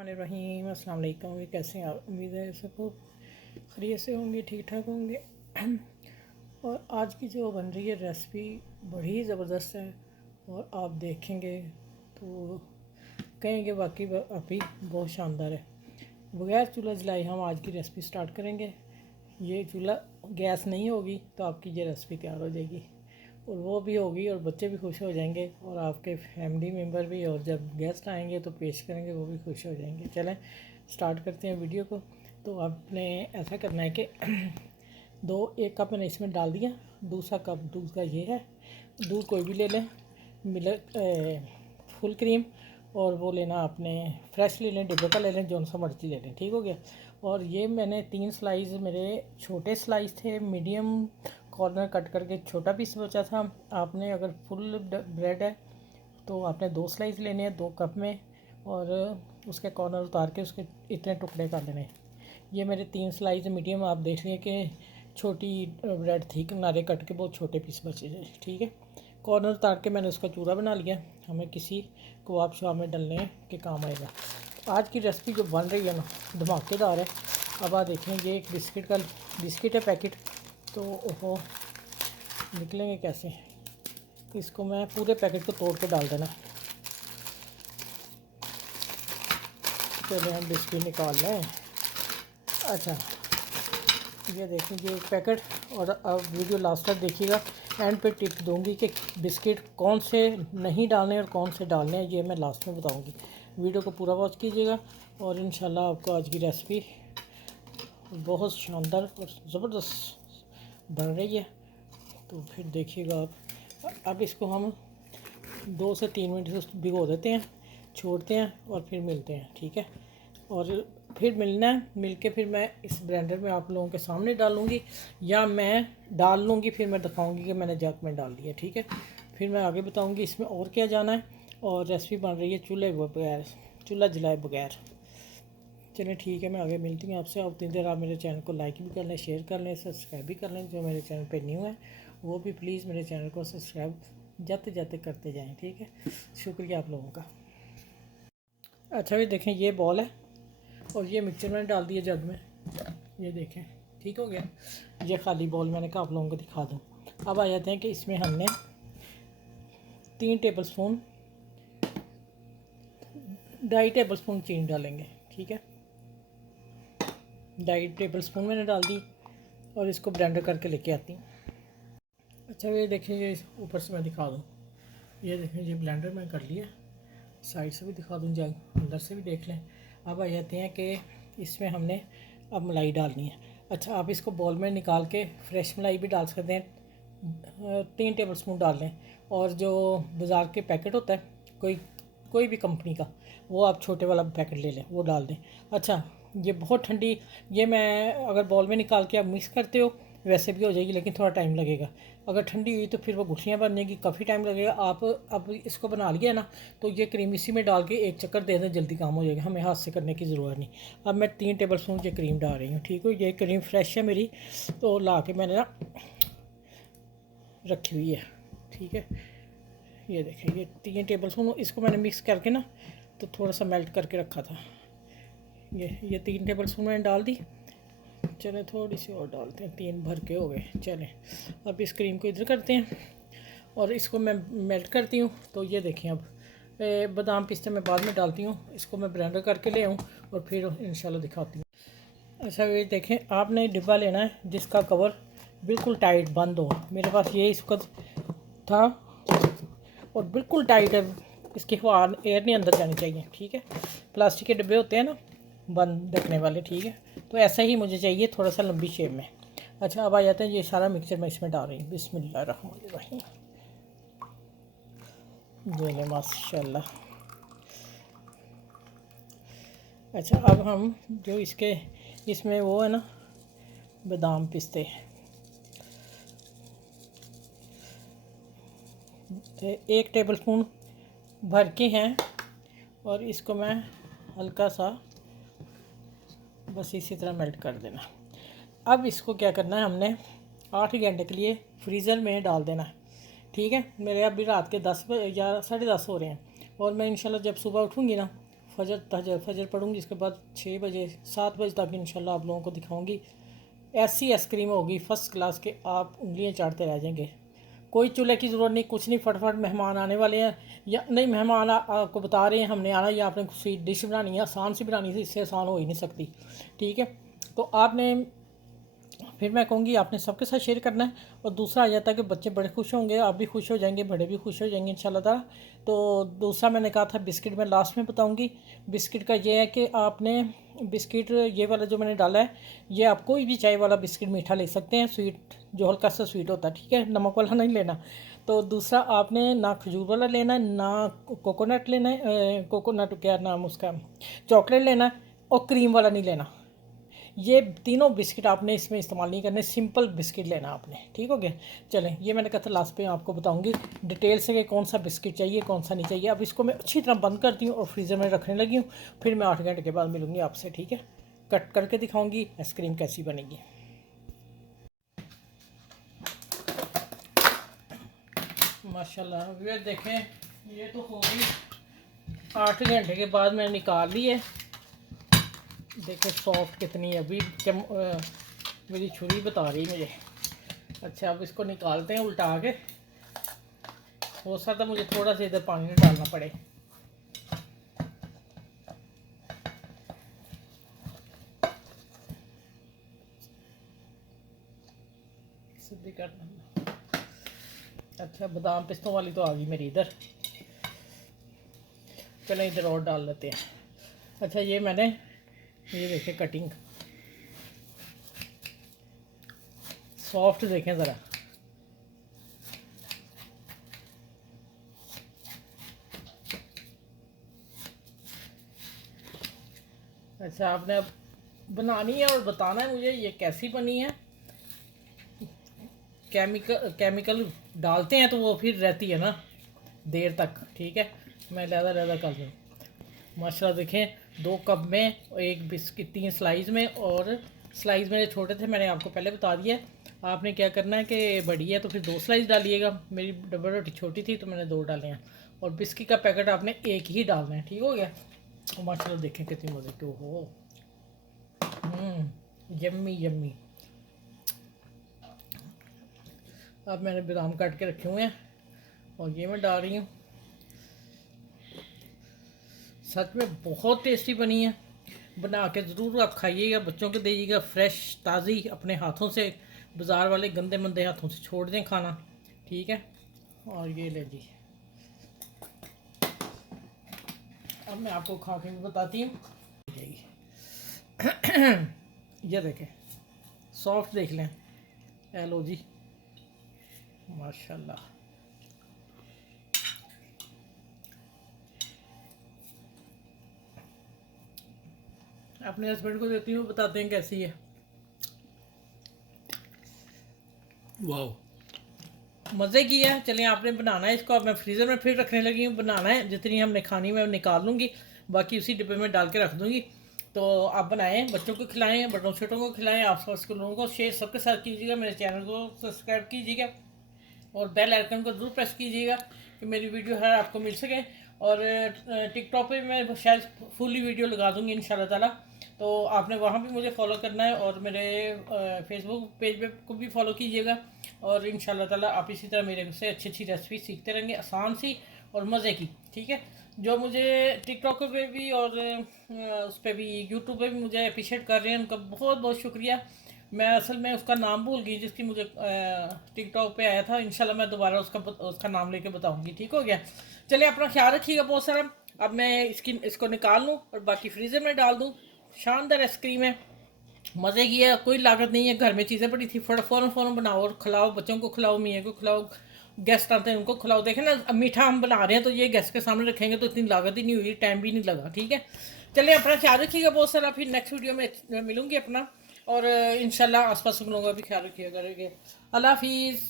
रहीम अस्सलाम वालेकुम। कैसे हैं आप? उम्मीद है सबको खैरियत से होंगे, ठीक ठाक होंगे। और आज की जो बन रही है रेसिपी बड़ी ज़बरदस्त है और आप देखेंगे तो कहेंगे वाकई अभी बहुत शानदार है। बगैर चूल्हा जलाए हम आज की रेसिपी स्टार्ट करेंगे। ये चूल्हा गैस नहीं होगी तो आपकी ये रेसिपी तैयार हो जाएगी और वो भी होगी और बच्चे भी खुश हो जाएंगे और आपके फैमिली मेम्बर भी, और जब गेस्ट आएंगे तो पेश करेंगे वो भी खुश हो जाएंगे। चलें स्टार्ट करते हैं वीडियो को। तो आपने ऐसा करना है कि एक कप मैंने इसमें डाल दिया, दूसरा कप दूध का ये है। दूध कोई भी ले लें, मिल्क फुल क्रीम, और वो लेना आपने फ्रेश ले लें, डिब्बे का ले लें, जौन सा मर्जी ले लें, ठीक हो गया। और ये मैंने 3 स्लाइस, मेरे छोटे स्लाइस थे, मीडियम कॉर्नर कट करके छोटा पीस बचा था। आपने अगर फुल ब्रेड है तो आपने 2 स्लाइस लेने हैं 2 कप में, और उसके कॉर्नर उतार के उसके इतने टुकड़े कर लेने। ये मेरे 3 स्लाइस मीडियम, आप देख लिए कि छोटी ब्रेड थी, किनारे कट के बहुत छोटे पीस बचे थे, ठीक है। कॉर्नर उतार के मैंने उसका चूरा बना लिया, हमें किसी कबाब शबाब में डलने के काम आएगा। आज की रेसिपी जो बन रही है ना, धमाकेदार है। अब आप देखें, ये एक बिस्किट है पैकेट, तो वो निकलेंगे कैसे। इसको मैं पूरे पैकेट को तोड़ के डाल देना। चलिए हम बिस्किट निकाल लें। अच्छा, ये देखें, ये एक पैकेट। और अब वीडियो लास्ट तक देखिएगा, एंड पे टिप दूंगी कि बिस्किट कौन से नहीं डालने और कौन से डालने हैं, ये मैं लास्ट में बताऊंगी। वीडियो को पूरा वॉच कीजिएगा और इंशाल्लाह आपको आज की रेसिपी बहुत शानदार और ज़बरदस्त बन रही है। तो फिर देखिएगा आप। अब इसको हम 2 से 3 मिनट भिगो देते हैं, छोड़ते हैं और फिर मिलते हैं, ठीक है। और फिर मिलना है, मिल के फिर मैं इस ब्लेंडर में आप लोगों के सामने डालूँगी, या मैं डाल लूँगी फिर मैं दिखाऊँगी कि मैंने जग में डाल दिया, ठीक है। फिर मैं आगे बताऊँगी इसमें और क्या जाना है। और रेसिपी बन रही है चूल्हा जलाए बगैर। चलिए ठीक है, मैं आगे मिलती हूँ आपसे। अब इतनी देर आप मेरे चैनल को लाइक भी कर लें, शेयर कर लें, सब्सक्राइब भी कर लें। जो मेरे चैनल पे न्यू है वो भी प्लीज़ मेरे चैनल को सब्सक्राइब जाते जाते करते जाएं, ठीक है। शुक्रिया आप लोगों का। अच्छा, ये देखें, ये बॉल है और ये मिक्सचर मैंने डाल दिया जग में, ये देखें, ठीक हो गया। ये खाली बॉल मैंने कहा आप लोगों को दिखा दूँ। अब आ जाते हैं कि इसमें हमने 3 टेबल स्पून 2.5 टेबल स्पून चीनी डालेंगे, ठीक है। 2.5 टेबल स्पून मैंने डाल दी और इसको ब्लेंडर करके लेके आती हूँ। अच्छा, ये देखें, ये ऊपर से मैं दिखा दूँ, ये देखें, ये ब्लेंडर मैं कर लिया। साइड से भी दिखा दूँ, जग अंदर से भी देख लें। अब आ जाते हैं कि इसमें हमने अब मलाई डालनी है। अच्छा, आप इसको बॉल में निकाल के फ्रेश मलाई भी डाल सकते हैं, 3 टेबल स्पून डाल लें। और जो बाज़ार के पैकेट होता है कोई भी कंपनी का, वो आप छोटे वाला पैकेट ले लें, वो डाल दें। अच्छा, ये बहुत ठंडी, ये मैं अगर बॉल में निकाल के आप मिक्स करते हो वैसे भी हो जाएगी, लेकिन थोड़ा टाइम लगेगा। अगर ठंडी हुई तो फिर वो गुठलियाँ बन जाएगी, काफ़ी टाइम लगेगा। आप अब इसको बना लिया ना, तो ये क्रीम इसी में डाल के एक चक्कर दे दें, जल्दी काम हो जाएगा, हमें हाथ से करने की ज़रूरत नहीं। अब मैं 3 टेबल स्पून ये क्रीम डाल रही हूँ, ठीक है। ये क्रीम फ्रेश है मेरी, तो ला के मैंने ना रखी हुई है, ठीक है। ये देखें, ये 3 टेबल स्पून, इसको मैंने मिक्स करके ना तो थोड़ा सा मेल्ट करके रखा था। ये 3 टेबल स्पून मैंने डाल दी। चलें थोड़ी सी और डालते हैं, 3 भर के हो गए। चलें अब इस क्रीम को इधर करते हैं और इसको मैं मेल्ट करती हूँ। तो ये देखें, अब बादाम पिस्ते मैं बाद में डालती हूँ, इसको मैं ब्लेंडर करके ले आऊँ और फिर इंशाल्लाह दिखाती हूँ। अच्छा, ये देखें, आपने डिब्बा लेना है जिसका कवर बिल्कुल टाइट बंद हो। मेरे पास ये इस वक्त था और बिल्कुल टाइट है, इसकी हवा एयर नहीं अंदर जानी चाहिए, ठीक है। प्लास्टिक के डिब्बे होते हैं ना बंद रखने वाले, ठीक है। तो ऐसा ही मुझे चाहिए, थोड़ा सा लंबी शेप में। अच्छा, अब आ जाते हैं, ये सारा मिक्सचर मैं इसमें डाल रही हूँ। बिस्मिल्लाहिर्रहमानिर्रहीम। ये ले माशाल्लाह। अच्छा, अब हम जो इसमें वो है ना बादाम पिस्ते, 1 टेबल स्पून भर के हैं, और इसको मैं हल्का सा बस इसी तरह मेल्ट कर देना। अब इसको क्या करना है, हमने 8 घंटे के लिए फ्रीज़र में डाल देना है, ठीक है। मेरे अभी रात के 10 या 10:30 हो रहे हैं, और मैं इंशाल्लाह जब सुबह उठूँगी ना फजर पढ़ूँगी, इसके बाद 6 बजे 7 बजे तक इंशाल्लाह आप लोगों को दिखाऊंगी। ऐसी आइसक्रीम होगी फर्स्ट क्लास के, आप उंगलियां चाटते रह जाएंगे। कोई चूल्हे की ज़रूरत नहीं, कुछ नहीं, फटाफट मेहमान आने वाले हैं या नहीं, मेहमान आपको बता रहे हैं हमने आना, या आपने स्वीट डिश बनानी है, आसान सी बनानी थी, इससे आसान हो ही नहीं सकती। ठीक है, तो आपने फिर मैं कहूँगी आपने सबके साथ शेयर करना है। और दूसरा आ जाता है कि बच्चे बड़े खुश होंगे, आप भी खुश हो जाएंगे, बड़े भी खुश हो जाएंगे इंशाल्लाह ताला। तो दूसरा मैंने कहा था बिस्किट मैं लास्ट में बताऊँगी। बिस्किट का ये है कि आपने बिस्किट ये वाला जो मैंने डाला है, ये आप कोई भी चाय वाला बिस्किट मीठा ले सकते हैं, स्वीट जो हल्का सा स्वीट होता है, ठीक है, नमक वाला नहीं लेना। तो दूसरा आपने ना खजूर वाला लेना है, ना कोकोनट लेना है, कोकोनट क्या नाम उसका, चॉकलेट लेना है, और क्रीम वाला नहीं लेना। ये तीनों बिस्किट आपने इसमें इस्तेमाल नहीं करने, सिंपल बिस्किट लेना आपने। ठीक हो गया। चलें, ये मैंने कहा था लास्ट पे आपको बताऊंगी डिटेल से कि कौन सा बिस्किट चाहिए कौन सा नहीं चाहिए। अब इसको मैं अच्छी तरह बंद करती हूँ और फ्रीज़र में रखने लगी हूँ। फिर मैं 8 घंटे के बाद मिलूँगी आपसे, ठीक है। कट करके दिखाऊँगी आइसक्रीम कैसी बनेगी। माशाल्लाह ये देखें, ये तो हो गई 8 घंटे के बाद मैंने निकाल ली है। देखो सॉफ्ट कितनी है अभी, मेरी छुरी बता रही मुझे। अच्छा, अब इसको निकालते हैं उल्टा के। हो सकता मुझे थोड़ा सा इधर पानी डालना पड़े। सीधी करना। अच्छा, बादाम पिस्तों वाली तो आ गई मेरी इधर। चलो इधर और डाल लेते हैं। अच्छा, ये मैंने ये देखें कटिंग सॉफ्ट देखें ज़रा। अच्छा, आपने अब बनानी है और बताना है मुझे ये कैसी बनी है। केमिकल डालते हैं तो वो फिर रहती है ना देर तक, ठीक है। मैं लहदा कर दूँ। माशाल्लाह देखें 2 कप में एक बिस्किट 3 स्लाइस में, और स्लाइस मेरे छोटे थे, मैंने आपको पहले बता दिया। आपने क्या करना है कि बड़ी है तो फिर 2 स्लाइस डालिएगा। मेरी डबल रोटी छोटी थी तो मैंने 2 डाले हैं। और बिस्किट का पैकेट आपने एक ही डालना है, ठीक हो गया। और माशाल्लाह देखें कितनी मज़े की हो। Yummy yummy. अब मैंने बादाम काट के रखे हुए हैं और ये मैं डाल रही हूँ। सच में बहुत टेस्टी बनी है, बना के ज़रूर आप खाइएगा, बच्चों को दीजिएगा फ्रेश ताज़ी अपने हाथों से। बाज़ार वाले गंदे मंदे हाथों से छोड़ दें खाना, ठीक है। और ये ले जी, अब मैं आपको खा के भी बताती हूँ। ये देखें सॉफ्ट, देख लें। हेलो जी, माशाल्लाह। अपने हस्बैंड को देती हूँ, बताते हैं कैसी है। वाह, मज़े की है। चलिए, आपने बनाना है इसको। अब मैं फ्रीज़र में फिर रखने लगी हूँ। बनाना है जितनी हमने खानी मैं निकाल लूँगी, बाकी उसी डिब्बे में डाल के रख दूँगी। तो आप बनाएं, बच्चों को खिलाएं, बड़ों छोटों को खिलाएं, आस पास के लोगों को शेयर सबके साथ कीजिएगा। मेरे चैनल को सब्सक्राइब कीजिएगा और बेल आइकन को ज़रूर प्रेस कीजिएगा कि मेरी वीडियो हर आपको मिल सके। और टिकटॉक पे मैं शायद फुली वीडियो लगा दूँगी इंशाल्लाह ताला, तो आपने वहाँ भी मुझे फॉलो करना है। और मेरे फेसबुक पेज पे को भी फॉलो कीजिएगा। और इंशाल्लाह ताला आप इसी तरह मेरे से अच्छी अच्छी रेसिपी सीखते रहेंगे, आसान सी और मज़े की, ठीक है। जो मुझे टिकटॉक पे भी और उस पर भी यूट्यूब पे भी मुझे अप्रिशिएट कर रहे हैं, उनका बहुत बहुत शुक्रिया। मैं असल में उसका नाम भूल गई जिसकी मुझे टिकटॉक पे आया था। इंशाल्लाह मैं दोबारा उसका नाम लेके बताऊंगी, ठीक हो गया। चलिए, अपना ख्याल रखिएगा बहुत सारा। अब मैं इसको निकाल लूँ और बाकी फ्रीज़र में डाल दूँ। शानदार आइसक्रीम है, मज़े की है, कोई लागत नहीं है, घर में चीज़ें पड़ी थी, फ़ौरन बनाओ और खिलाओ, बच्चों को खिलाओ, मियाँ को खिलाओ, गेस्ट आते हैं उनको खिलाओ। देखें ना, मीठा हम बना रहे हैं तो ये गेस्ट के सामने रखेंगे तो इतनी लागत ही नहीं हुई, टाइम भी नहीं लगा, ठीक है। चलिए, अपना ख्याल रखिएगा बहुत सारा। फिर नेक्स्ट वीडियो में मिलूंगी अपना, और इंशाल्लाह आस पास के लोगों का भी ख्याल रखिएगा। अल्लाह हाफिज़।